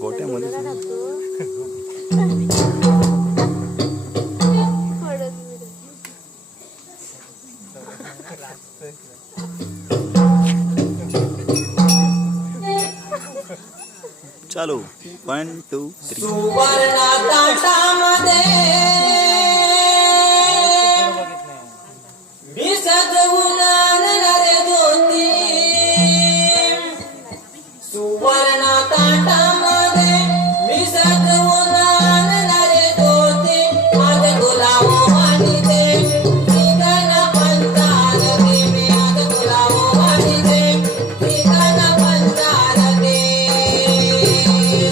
गोट्यामध्ये चालू 1 2 3 सुवर्ण ताटामध्ये मी सजवून आणणारे ज्योती सुवर्ण ताटामध्ये मी सजवून आणणारे ज्योती आज तुला ओवाळी दे श्रीगण पंचार दे मी आज तुला ओवाळी दे श्रीगण पंचार दे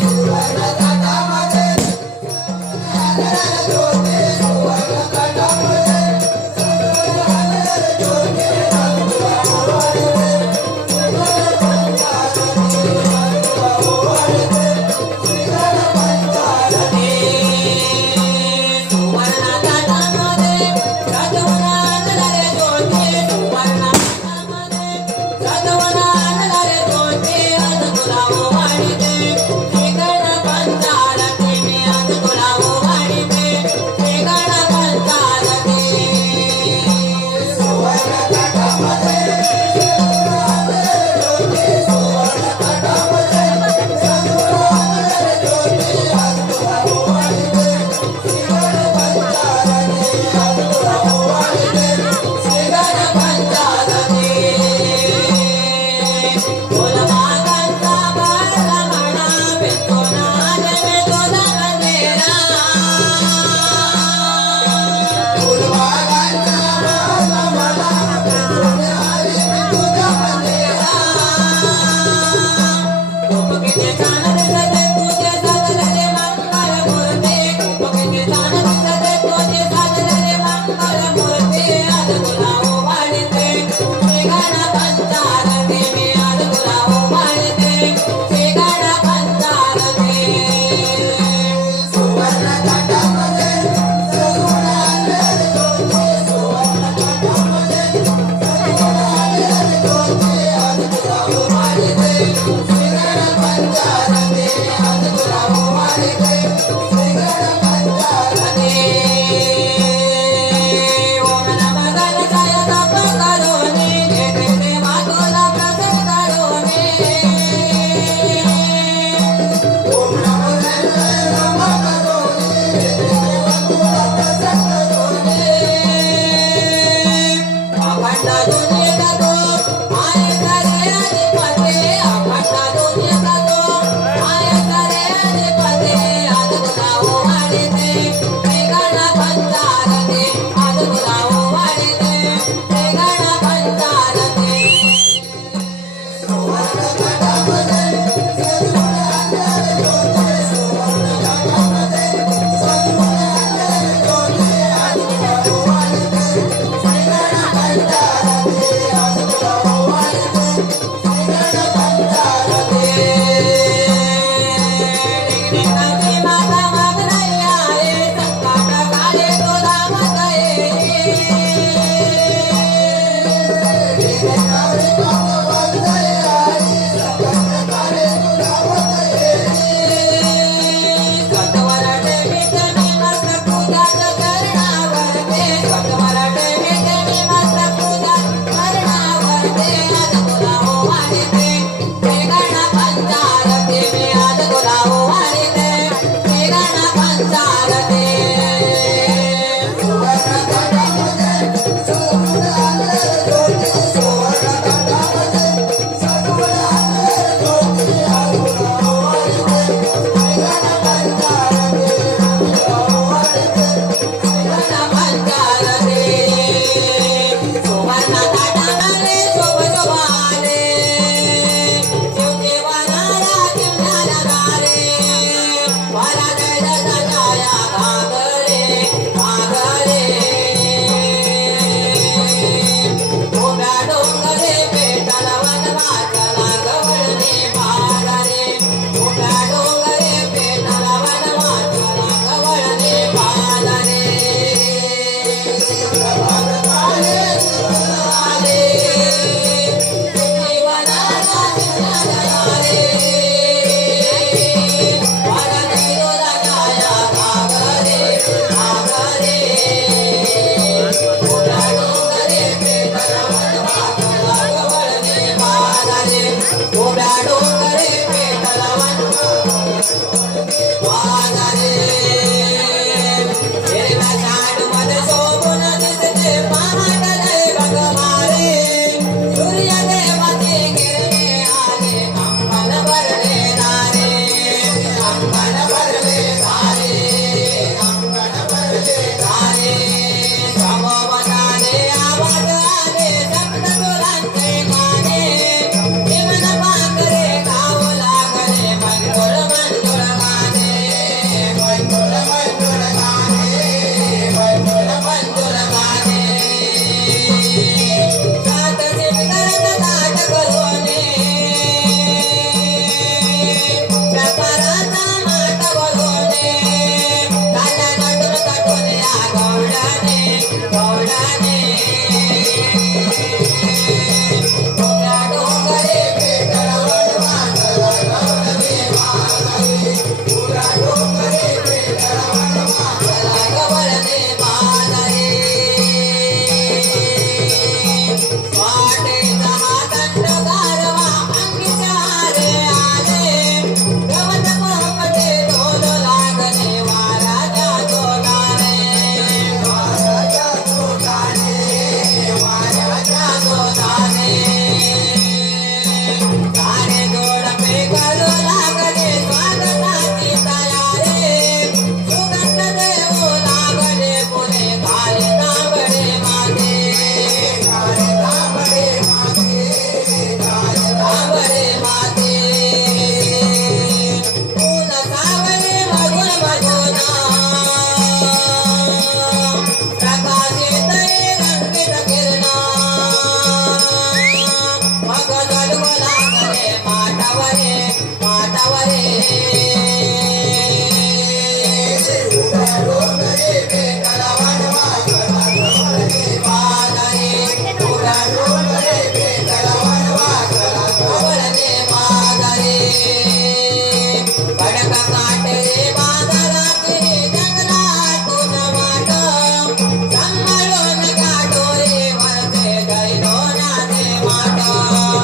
सुवर्ण ताटामध्ये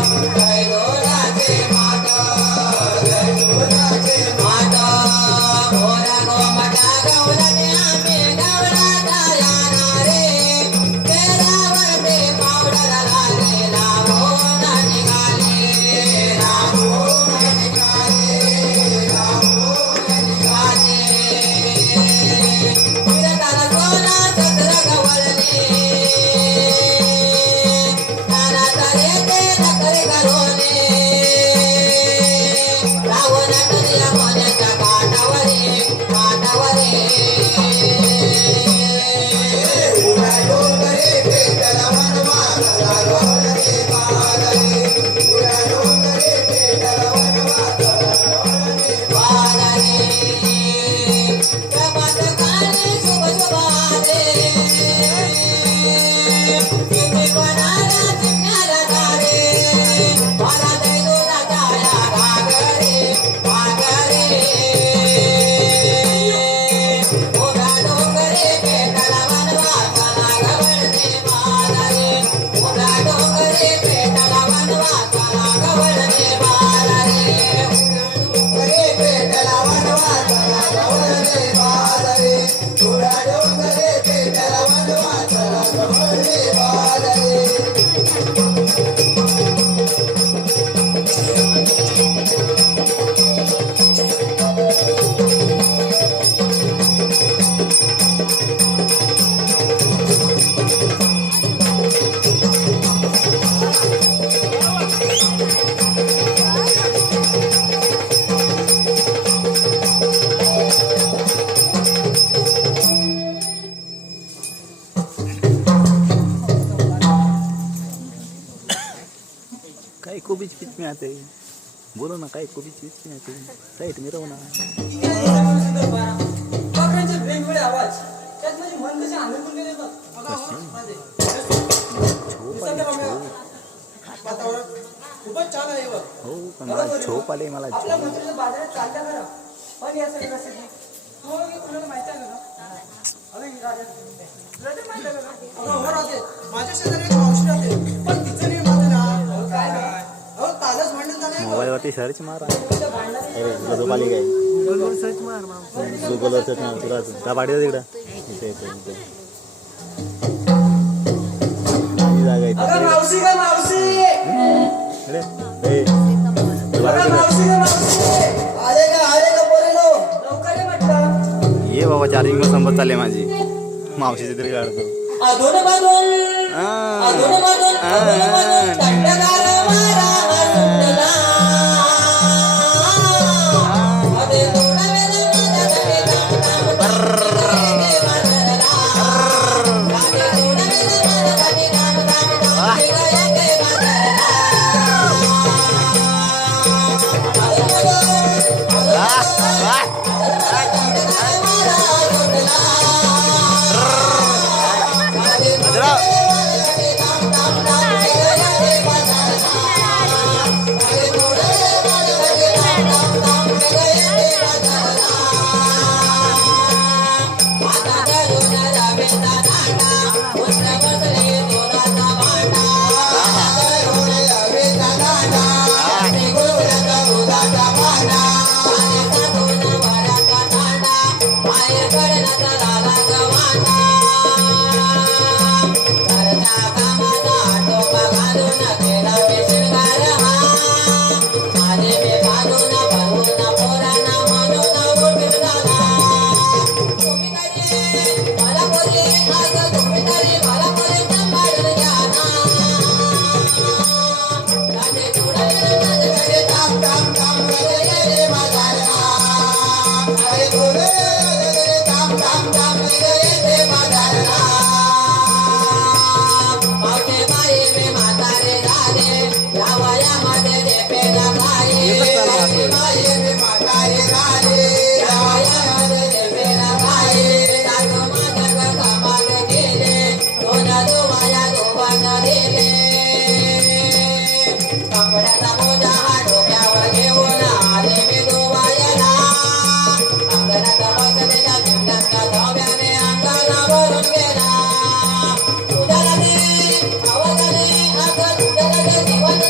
जय दुधाचे माठ मोरा गोमटा गवळणे आम्ही गवळाचा यानारे तेरावरती पावडर लाले लांबून निघाले लांबून निघाले फिरताना सोना सत्र गवळणे कानाचा येते नखरे घालूने रावणातून या पाण्याच्या काठावरे काठावरे उभ्या डोंगरे पेटला वनवा चला गवळणे बाजारे उभ्या डोंगरे पेटला वनवा चला गवळणे बाजारे प्रभात काळी शुभ शुभाले चिमणी कोणाला चिमण्याला धारे मला जय दुधाचा या घागरे घागरे उभ्या डोंगरे पेटला वनवा चला गवळणे बाजारे उभ्या डोंगरे पेटला वनवा चला गवळणे बाजारे डोंगरे पेटला वनवा चला गवळणे बाजारे उभ्या डोंगरे पेटला वनवा चला गवळणे बाजारे काय को बीच बीच में आते बोलो ना काय को बीच बीच में आते साईड में रहो ना बकऱ्यांचे वेगवेगळे आवाज त्यात म्हणजे मन कसे आनंदून गेले बघ वातावरण खूपच छान आहे बघ हो पण मला झोप आले मला आपल्या मंत्रीच्या बाजारात चालल्या खरं पण या सगळ्या कशाची तुम्हाला माहिती आहे का अरे राजा तुला ते माहिती आहे का हो राहते माझ्या शेजारी एक मावशी राहते पण तिचं नाही माझं ना काय नाही अहो कालच भांडण झालं मोबाईल वरती सर्च मारा भांडणात तुला झोप आली काय गुगलवर सर्च मार गुगलवर सर्च मार तुला त्या पाठीचा तिकडं इथे इथे जागा इथे अगं मावशी का मावशी अरे ए अगं मावशी का मावशी आले का पोरेनो लवकर ये म्हटलं ये बाबा चार्जिंग संपत चालले माझी मावशीची तरी काढतो अधून मधून अधून मधून अधून मधून थंडगार वारा सुटला अरे थोडा वेळ माझ्याकडे थांब थांब देवा धरला अरे थोडा वेळ माझ्याकडे थांब थांब देवा धरला जीवन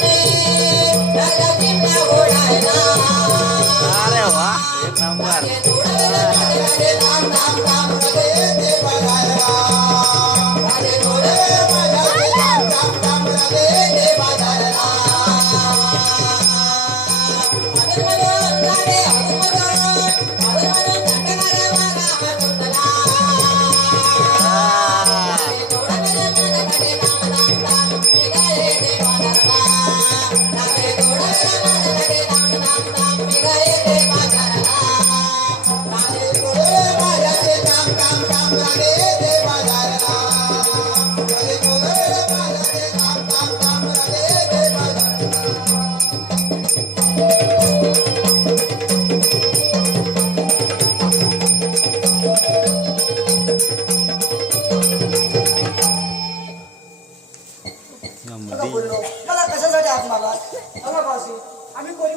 नंबर बघा बोललो मला कशासाठी हात मारला अगं मावशी आम्ही कोणी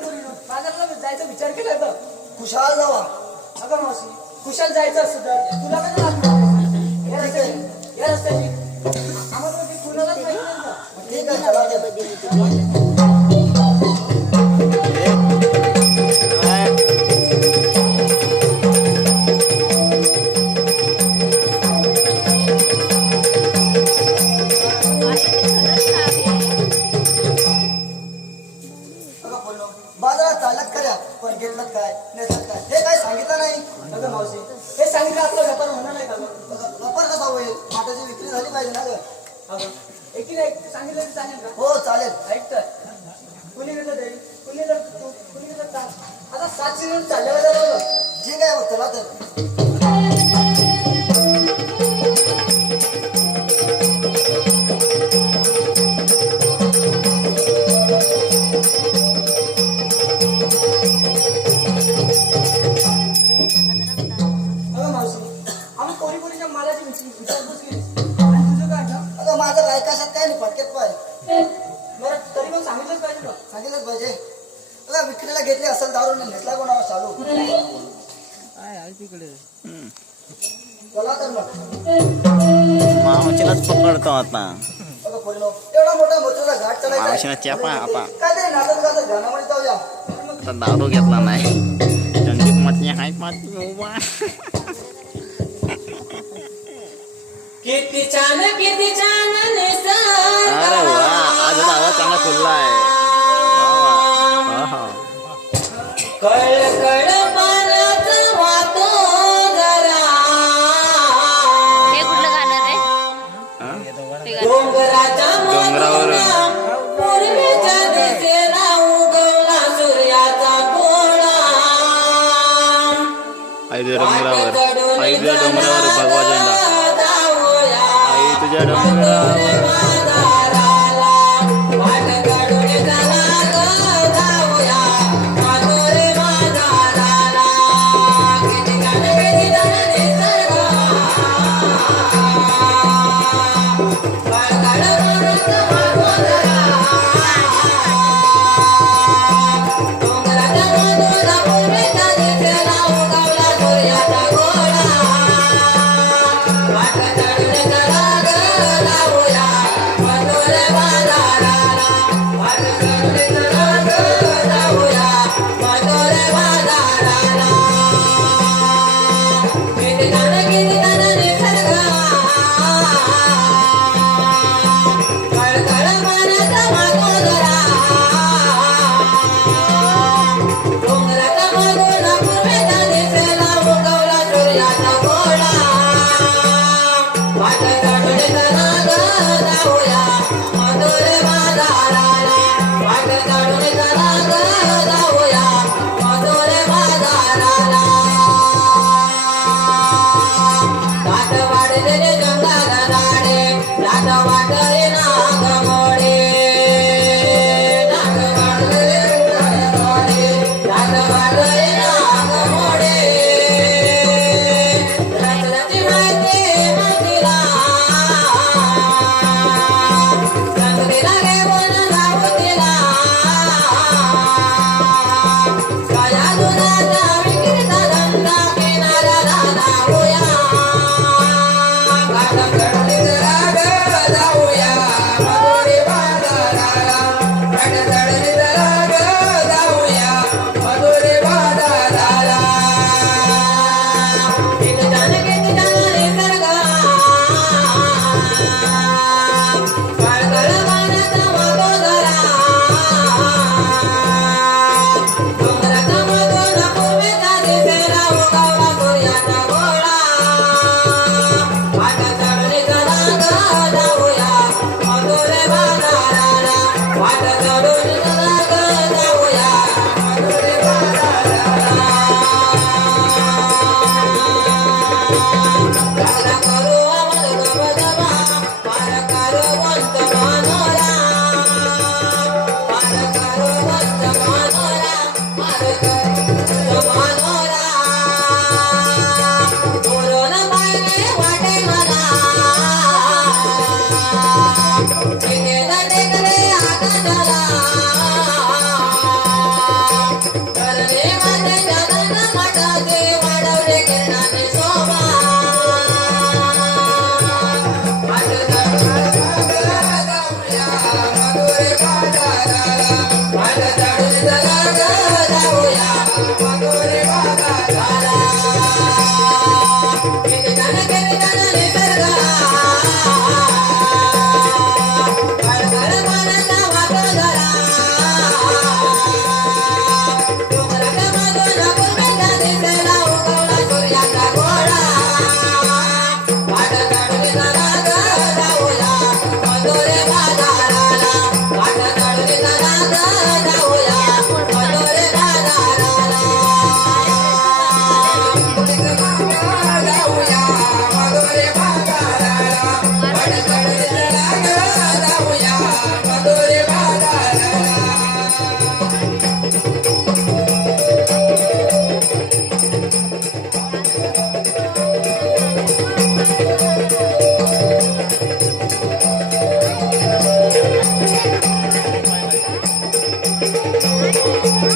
बाजारला जायचा विचार केला तर खुशाल जावा अगं मावशी खुशाल जायचं असतं तर तुला कसं हात मारायचं? या रस्त्याची आम्हाला म्हणजे कुणालाच माहिती नाही का? ठीक आहे चला बघा बोललो बाजारात चालत खऱ्या पण घेतलं काय नेसत काय हे काय सांगितलं नाही अगं मावशी हे सांगितलं आपलं व्यापार होणार नाही का गं? व्यापार कसा होईल माठाची विक्री झाली पाहिजे ना गं अगं एकीने एक सांगितलं तर चालेल का हो चालेल ऐक तर कुणी गेलं तरी कुणी जर तू कुणी गेलं चाल आता 7 मिनिट चालल्यावर जाऊ ठीक आहे मग चला तर अगं मावशी आम्ही कोणी कोणीच्या मालाची विचारपूस केली आणि तुझं काय ना अगं माझं काय कशात काय नाही फटक्यात पाय बरं तरी मग सांगितलंच पाहिजे का सांगितलंच पाहिजे अगं विक्रीला घेतली असेल दारून घेतला कोणावर चालू चला तर मग मावशीलाच पकडतो आता अगं पोरीनो एवढा मोठा मोठा घाट चढायचा मावशीला चेपा आपा काहीतरी नाटक कसं ध्यानामध्ये जाऊया तर दारू घेतला नाही संदीप मती हाय पाती उभा किती छान अरे वा आज आवाज चांगला खुल्ला आहे कळ कळ पाण्यात वाहतो जरा हे कुठलं गाणं रे डोंगराच्या डोंगरावरून. पूर्वीच्या दिशेला उगवला सूर्याचा गोळा आई तुझ्या डोंगरावर आई तुझ्या डोंगरावर भगवा झेंडा आई तुझ्या डोंगरावर गोळा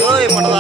होय पडदा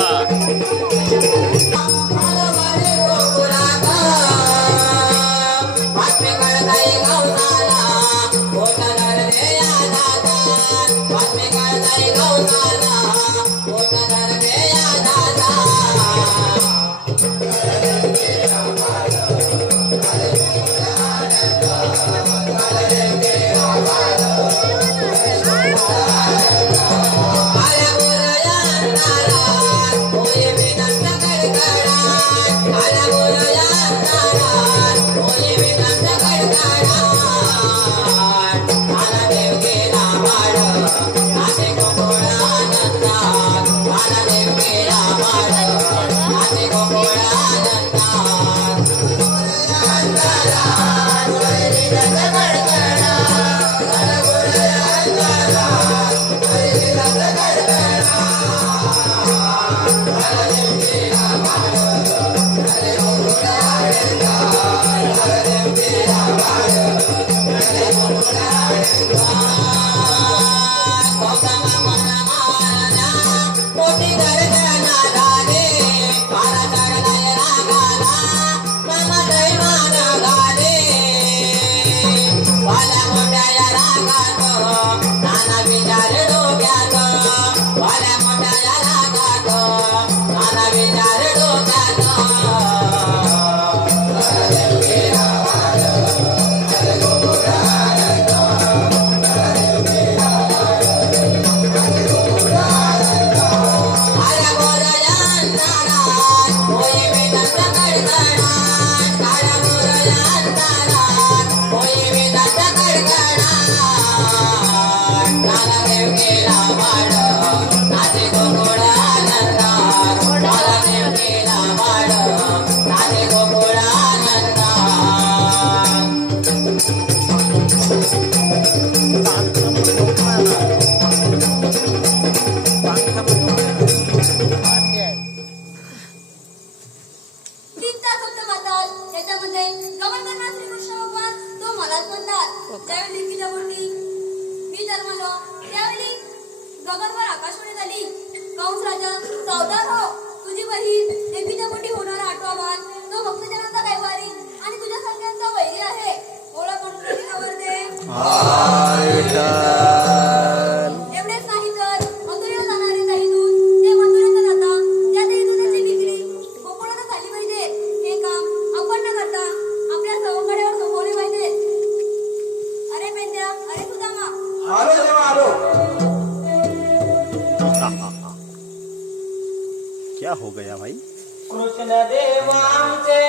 गगनवर आकाशवाणी झाली. कंस राजा सावधान हो, तुझी बहीण देवीच्या पोटी होणारा आठवा मान तो भक्तजनांचा कैवारी आणि तुझ्या सगळ्यांचा वैरी आहे. ओळख म्हणून आवडते. एवढेच नाही तर मथुरेला जाणारे काही दूत ते मथुरेचा जाता त्या देवी दूताची विक्री गोकुळात झाली पाहिजे. हे काम आपण न करता आपल्या सवंगड्यावर सोपवले पाहिजे. अरे पेंद्या, अरे सुदामा, आलो तेव्हा आलो. क्या हो गया भाई? कृष्ण देव आमचे